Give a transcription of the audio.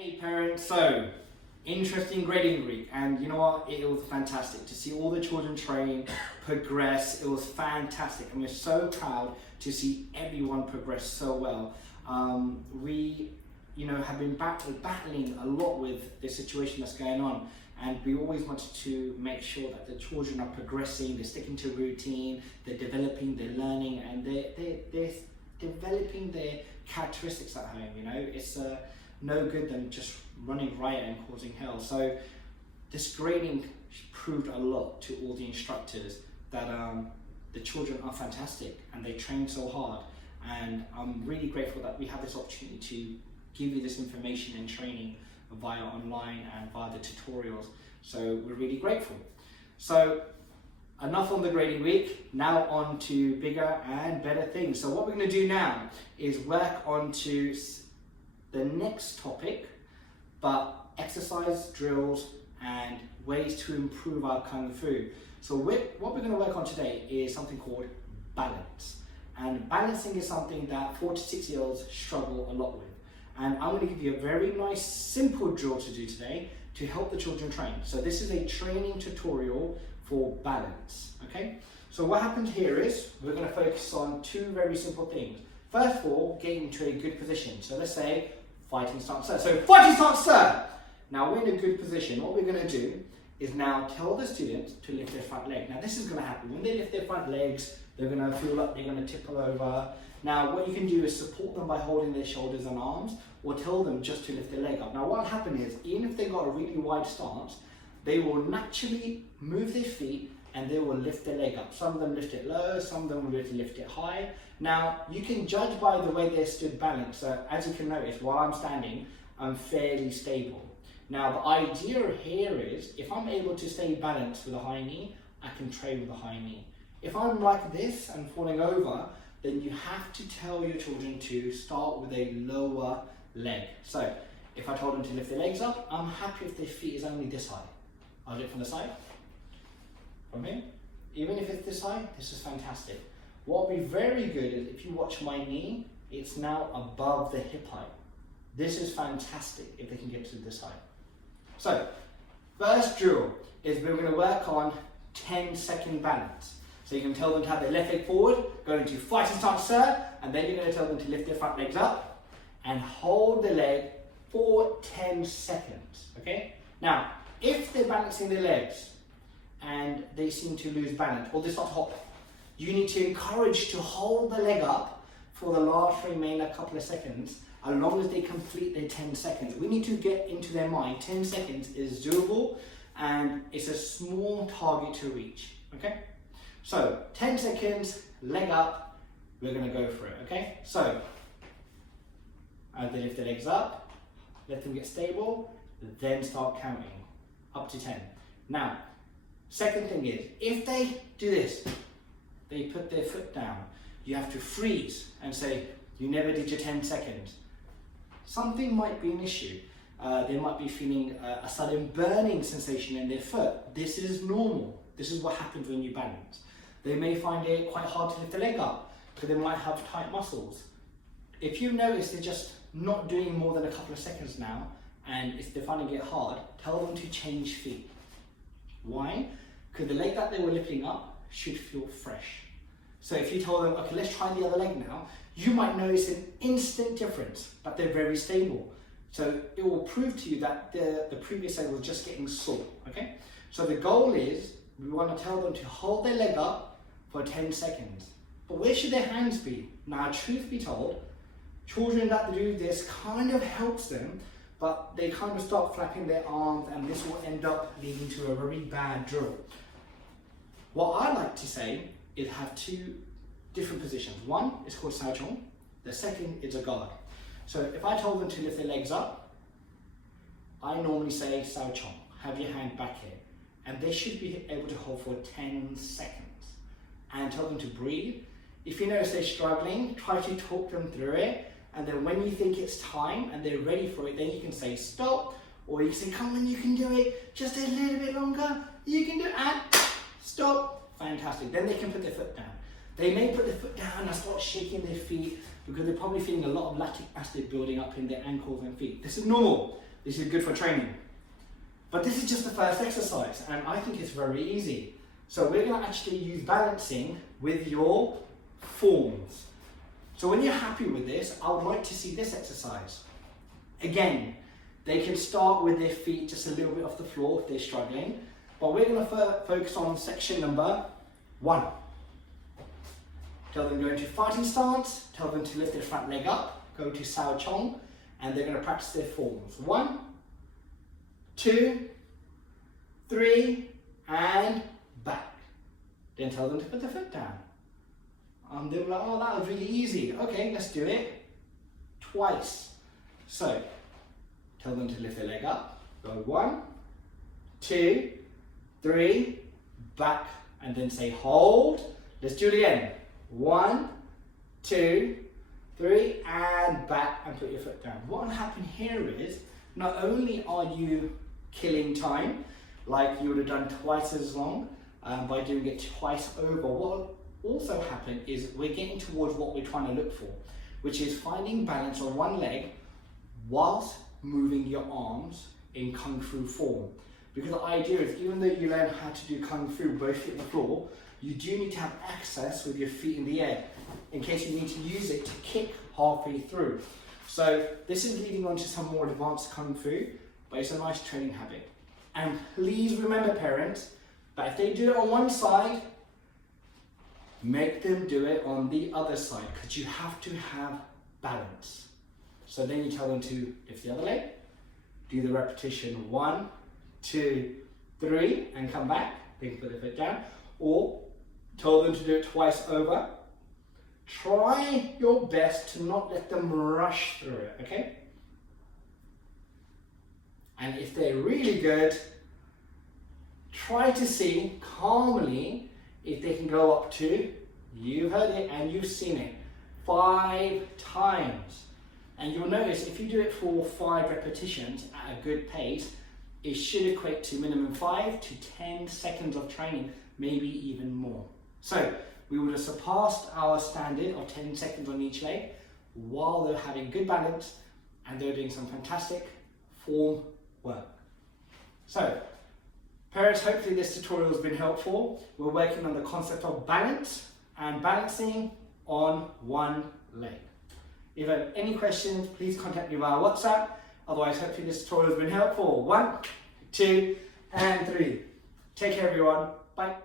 Hey parents, so interesting grading week, and you know what, it was fantastic to see all the children train, progress. It was fantastic and we're so proud to see everyone progress so well. We have been battling a lot with the situation that's going on, and we always wanted to make sure that the children are progressing, they're sticking to routine, they're developing, they're learning, and they're developing their characteristics at home. It's no good them just running riot and causing hell. So this grading proved a lot to all the instructors that the children are fantastic and they train so hard, and I'm really grateful that we have this opportunity to give you this information and training via online and via the tutorials. So we're really grateful. So enough on the grading week, now on to bigger and better things. So what we're going to do now is work on to the next topic, but exercise, drills, and ways to improve our Kung Fu. So what we're going to work on today is something called balance. And balancing is something that 4 to 6 year olds struggle a lot with. And I'm going to give you a very nice, simple drill to do today to help the children train. So this is a training tutorial for balance, okay? So what happens here is we're going to focus on two very simple things. First of all, getting into a good position. So let's say fighting stance, sir. So fighting stance, sir. Now we're in a good position. What we're going to do is now tell the students to lift their front leg. Now this is going to happen. When they lift their front legs, they're going to feel like they're going to tipple over. Now what you can do is support them by holding their shoulders and arms, or tell them just to lift their leg up. Now what will happen is, even if they've got a really wide stance, they will naturally move their feet and they will lift their leg up. Some of them lift it low, some of them will lift it high. Now you can judge by the way they're stood balanced. So as you can notice, while I'm standing, I'm fairly stable. Now the idea here is, if I'm able to stay balanced with a high knee, I can train with a high knee. If I'm like this and falling over, then you have to tell your children to start with a lower leg. So if I told them to lift their legs up, I'm happy if their feet is only this high. I'll do it from the side, from here. Even if it's this high, this is fantastic. What will be very good is if you watch my knee, it's now above the hip height. This is fantastic if they can get to this height. So first drill is we're going to work on 10-second balance. So you can tell them to have their left leg forward, go into fighting stance, sir, and then you're going to tell them to lift their front legs up and hold the leg for 10 seconds, okay? Now, if they're balancing their legs and they seem to lose balance, or they start to hop, you need to encourage to hold the leg up for the last remaining couple of seconds, as long as they complete their 10 seconds. We need to get into their mind, 10 seconds is doable and it's a small target to reach, okay? So 10 seconds, leg up, we're gonna go for it, okay? So, as they lift their legs up, let them get stable, then start counting, up to 10. Now, second thing is, if they do this, they put their foot down, you have to freeze and say, you never did your 10 seconds. Something might be an issue. They might be feeling a sudden burning sensation in their foot. This is normal. This is what happens when you balance. They may find it quite hard to lift the leg up because they might have tight muscles. If you notice they're just not doing more than a couple of seconds now, and if they're finding it hard, tell them to change feet. Why? Because the leg that they were lifting up should feel fresh. So if you tell them, okay, let's try the other leg now, you might notice an instant difference, but they're very stable. So it will prove to you that the previous leg was just getting sore, okay? So the goal is, we want to tell them to hold their leg up for 10 seconds. But where should their hands be? Now, truth be told, children that do this kind of helps them, but they kind of start flapping their arms, and this will end up leading to a very bad drill. What I like to say is have two different positions. One is called Sao Chong, the second is a guard. So if I told them to lift their legs up, I normally say Sao Chong, have your hand back here. And they should be able to hold for 10 seconds. And tell them to breathe. If you notice they're struggling, try to talk them through it. And then when you think it's time and they're ready for it, then you can say stop. Or you can say, come on, you can do it. Just a little bit longer. You can do it. And stop. Fantastic. Then they can put their foot down. They may put their foot down and start shaking their feet because they're probably feeling a lot of lactic acid building up in their ankles and feet. This is normal. This is good for training. But this is just the first exercise, and I think it's very easy. So we're going to actually use balancing with your forms. So when you're happy with this, I would like to see this exercise. Again, they can start with their feet just a little bit off the floor if they're struggling. But we're going to focus on section number 1. Tell them to go into fighting stance, tell them to lift their front leg up, go to Sao Chong, and they're going to practice their forms. 1, 2, 3, and back. Then tell them to put their foot down. They'll be like, oh, that was really easy. Okay, let's do it twice. So, tell them to lift their leg up. Go 1, 2, 3, back, and then say hold. Let's do it again. 1, 2, 3, and back, and put your foot down. What will happen here is, not only are you killing time, like you would have done twice as long by doing it twice over, what will also happen is we're getting towards what we're trying to look for, which is finding balance on one leg whilst moving your arms in Kung Fu form. Because the idea is, even though you learn how to do Kung Fu both feet on the floor, you do need to have access with your feet in the air in case you need to use it to kick halfway through. So this is leading on to some more advanced Kung Fu, but it's a nice training habit. And please remember, parents, that if they do it on one side, make them do it on the other side, because you have to have balance. So then you tell them to lift the other leg, do the repetition 1, 2, 3, and come back. They can put their foot down, or tell them to do it twice over. Try your best to not let them rush through it, okay? And if they're really good, try to see calmly if they can go up to, you've heard it and you've seen it, 5 times. And you'll notice if you do it for 5 repetitions at a good pace, it should equate to minimum 5 to 10 seconds of training, maybe even more. So we would have surpassed our standard of 10 seconds on each leg while they're having good balance and they're doing some fantastic form work. So parents, hopefully this tutorial has been helpful. We're working on the concept of balance and balancing on one leg. If you have any questions, please contact me via WhatsApp. Otherwise, hopefully this tutorial has been helpful. 1, 2, and 3. Take care, everyone. Bye.